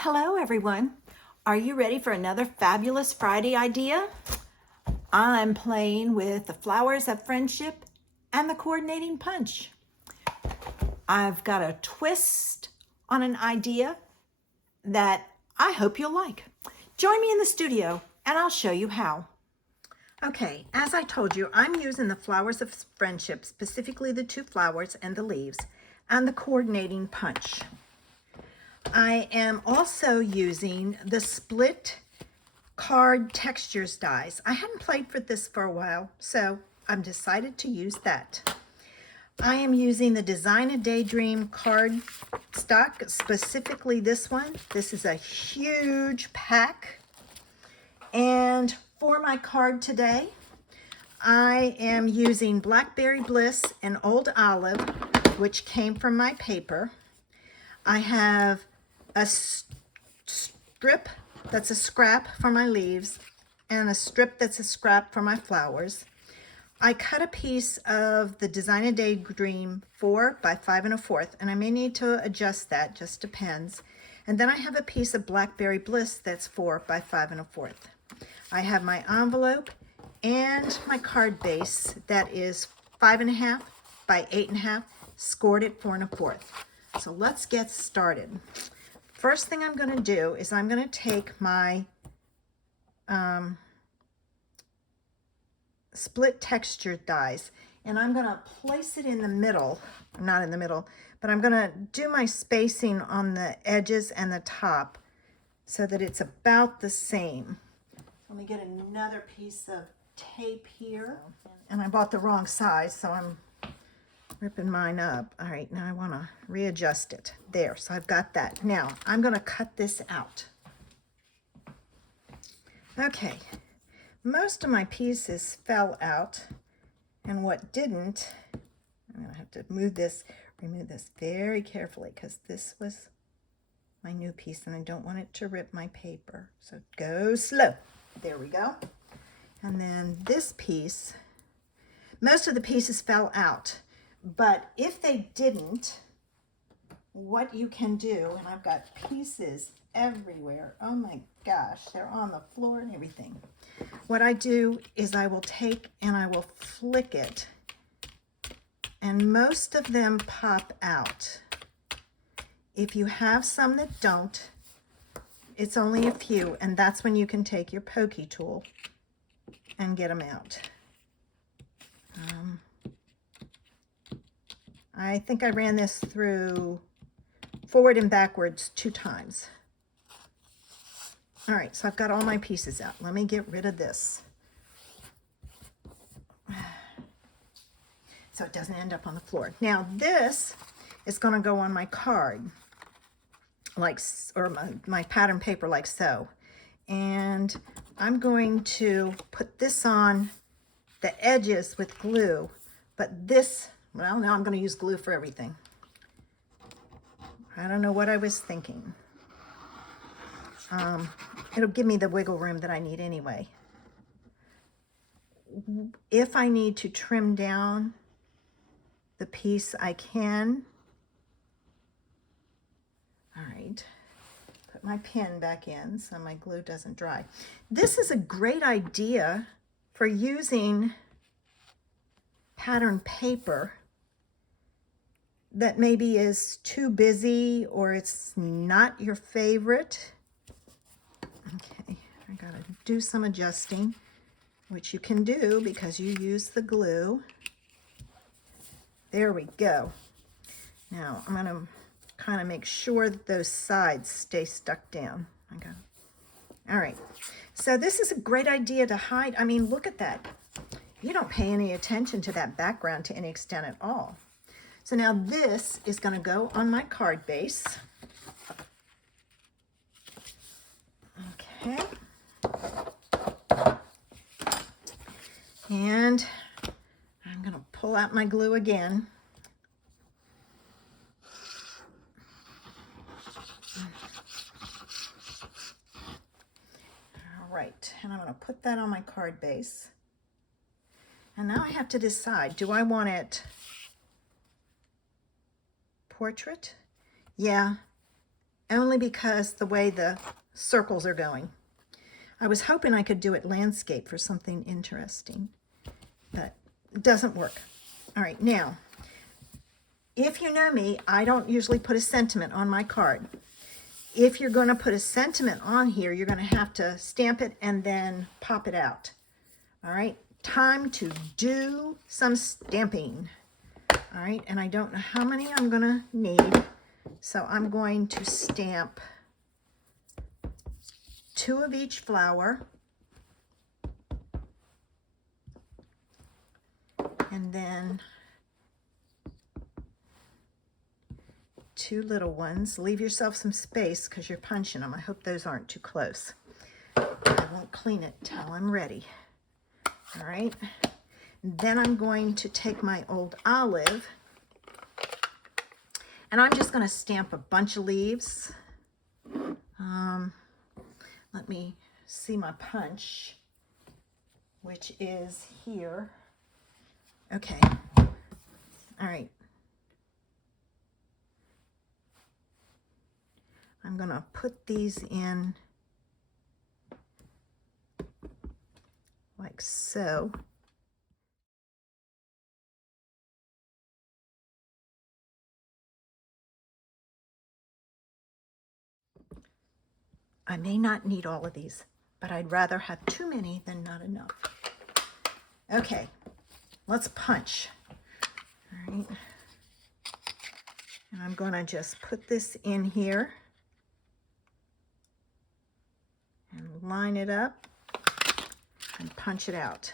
Hello everyone. Are you ready for another fabulous Friday idea? I'm playing with the flowers of friendship and the coordinating punch. I've got a twist on an idea that I hope you'll like. Join me in the studio and I'll show you how. Okay, as I told you, I'm using the flowers of friendship, specifically the two flowers and the leaves, and the coordinating punch. I am also using the split card textures dies. I hadn't played with this for a while, so I've decided to use that. I am using the Design a Daydream card stock, specifically this one. This is a huge pack. And for my card today, I am using Blackberry Bliss and Old Olive, which came from my paper. I have a strip that's a scrap for my leaves and a strip that's a scrap for my flowers. I cut a piece of the Design a Daydream 4 by 5 1/4, and I may need to adjust that, just depends. And then I have a piece of Blackberry Bliss that's 4 by 5 1/4. I have my envelope and my card base that is 5 1/2 by 8 1/2, scored at 4 1/4. So let's get started. First thing I'm going to do is I'm going to take my split texture dies and I'm going to place it in the middle, not in the middle, but I'm going to do my spacing on the edges and the top so that it's about the same. Let me get another piece of tape here. And I bought the wrong size, so I'm ripping mine up. All right, now I want to readjust it. There, so I've got that. Now, I'm going to cut this out. Okay, most of my pieces fell out, and what didn't, I'm going to have to remove this very carefully because this was my new piece, and I don't want it to rip my paper. So go slow. There we go. And then this piece, most of the pieces fell out. But if they didn't, what you can do, and I've got pieces everywhere. Oh my gosh, they're on the floor and everything. What I do is I will take and I will flick it, and most of them pop out. If you have some that don't, it's only a few, and that's when you can take your pokey tool and get them out. I think I ran this through forward and backwards 2 times. All right, so I've got all my pieces out. Let me get rid of this so it doesn't end up on the floor. Now this is going to go on my card, like, or my pattern paper like so. And I'm going to put this on the edges with glue, but this, well, now I'm going to use glue for everything. I don't know what I was thinking. It'll give me the wiggle room that I need anyway. If I need to trim down the piece, I can. All right. Put my pin back in so my glue doesn't dry. This is a great idea for using pattern paper that maybe is too busy or it's not your favorite. Okay, I gotta do some adjusting, which you can do because you use the glue. There we go. Now I'm gonna kind of make sure that those sides stay stuck down. All right, so this is a great idea to hide. I mean, look at that. You don't pay any attention to that background to any extent at all. So now this is going to go on my card base. Okay. And I'm going to pull out my glue again. All right, and I'm going to put that on my card base. And now I have to decide, do I want it portrait? Yeah, only because the way the circles are going. I was hoping I could do it landscape for something interesting, but it doesn't work. All right, now, if you know me, I don't usually put a sentiment on my card. If you're going to put a sentiment on here, you're going to have to stamp it and then pop it out. All right, time to do some stamping. All right, and I don't know how many I'm going to need, so I'm going to stamp 2 of each flower, and then 2 little ones. Leave yourself some space because you're punching them. I hope those aren't too close. I won't clean it till I'm ready. All right. Then I'm going to take my old olive, and I'm just going to stamp a bunch of leaves. Let me see my punch, which is here. Okay. All right. I'm going to put these in like so. I may not need all of these, but I'd rather have too many than not enough. Okay, let's punch. All right. And I'm going to just put this in here and line it up and punch it out.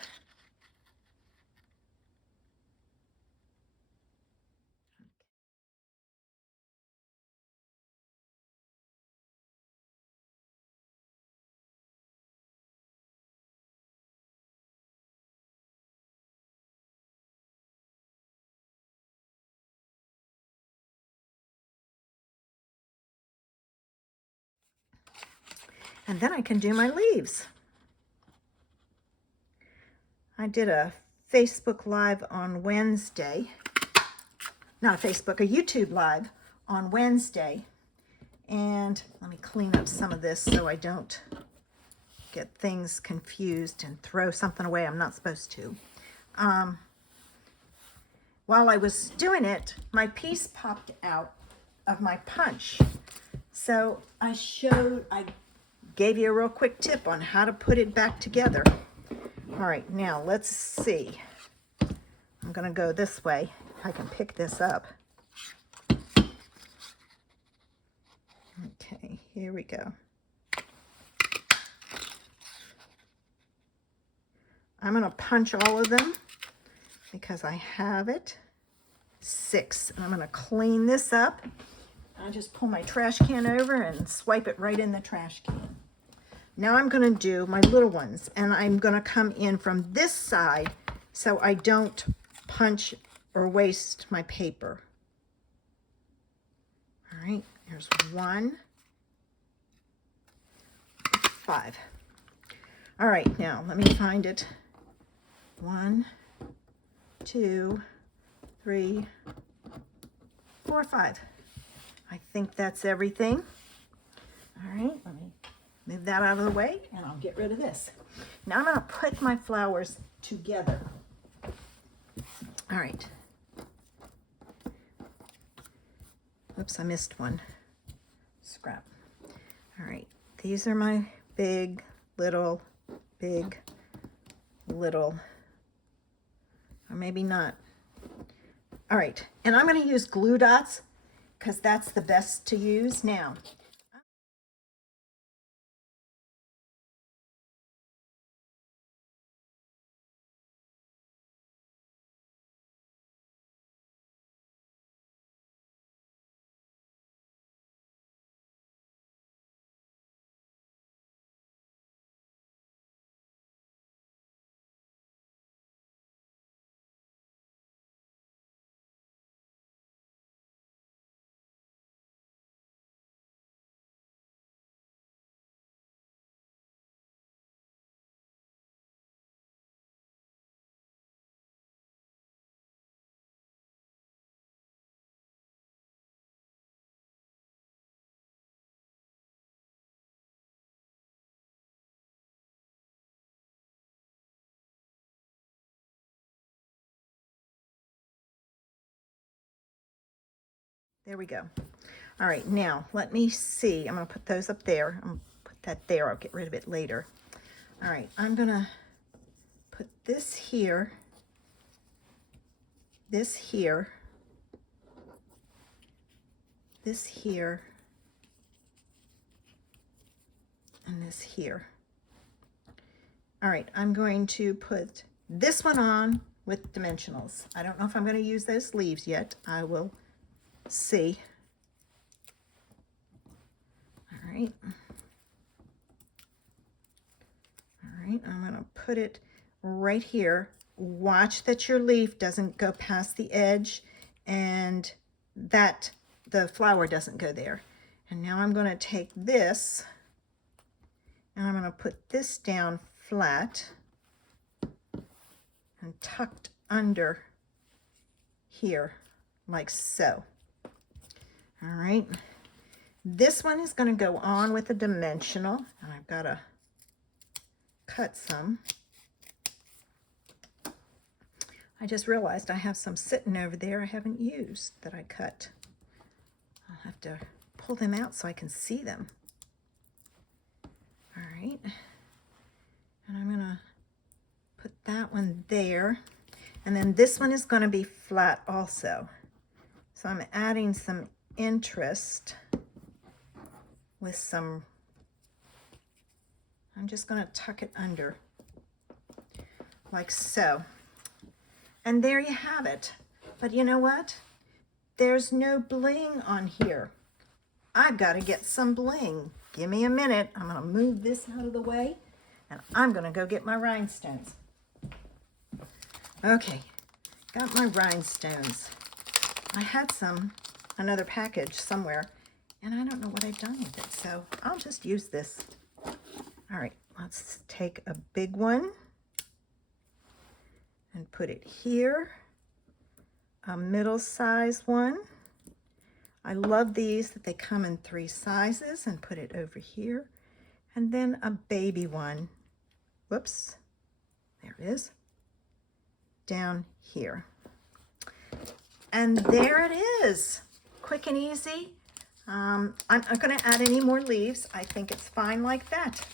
And then I can do my leaves. I did a Facebook Live on Wednesday. Not a Facebook, a YouTube Live on Wednesday. And let me clean up some of this so I don't get things confused and throw something away I'm not supposed to. While I was doing it, my piece popped out of my punch. So I gave you a real quick tip on how to put it back together. All right, now let's see. I'm gonna go this way, if I can pick this up. Okay, here we go. I'm gonna punch all of them because I have it. 6, and I'm gonna clean this up. I just pull my trash can over and swipe it right in the trash can. Now I'm going to do my little ones, and I'm going to come in from this side so I don't punch or waste my paper. All right, here's 1, 5. All right, now let me find it. 1, 2, 3, 4, 5. I think that's everything. All right, let me move that out of the way and I'll get rid of this. Now I'm going to put my flowers together. All right. Oops, I missed one. Scrap. All right, these are my big, little, or maybe not. All right, and I'm going to use glue dots because that's the best to use now. There we go. All right, now let me see. I'm going to put those up there. I'm going to put that there. I'll get rid of it later. All right, I'm going to put this here, this here, this here, and this here. All right, I'm going to put this one on with dimensionals. I don't know if I'm going to use those sleeves yet. I will see. All right. All right, I'm going to put it right here. Watch that your leaf doesn't go past the edge and that the flower doesn't go there. And now I'm going to take this and I'm going to put this down flat and tucked under here like so. All right, this one is going to go on with a dimensional, and I've got to cut some. I just realized I have some sitting over there I haven't used that I cut. I'll have to pull them out so I can see them. All right, and I'm gonna put that one there, and then this one is going to be flat also. So I'm adding some interest with some, I'm just going to tuck it under like so. And there you have it. But you know what? There's no bling on here. I've got to get some bling. Give me a minute. I'm going to move this out of the way and I'm going to go get my rhinestones. Okay, got my rhinestones. I had another package somewhere, and I don't know what I've done with it, so I'll just use this. All right, let's take a big one and put it here, a middle-sized one. I love these, that they come in 3 sizes, and put it over here, and then a baby one. Whoops, there it is, down here. And there it is, quick and easy. I'm not going to add any more leaves. I think it's fine like that.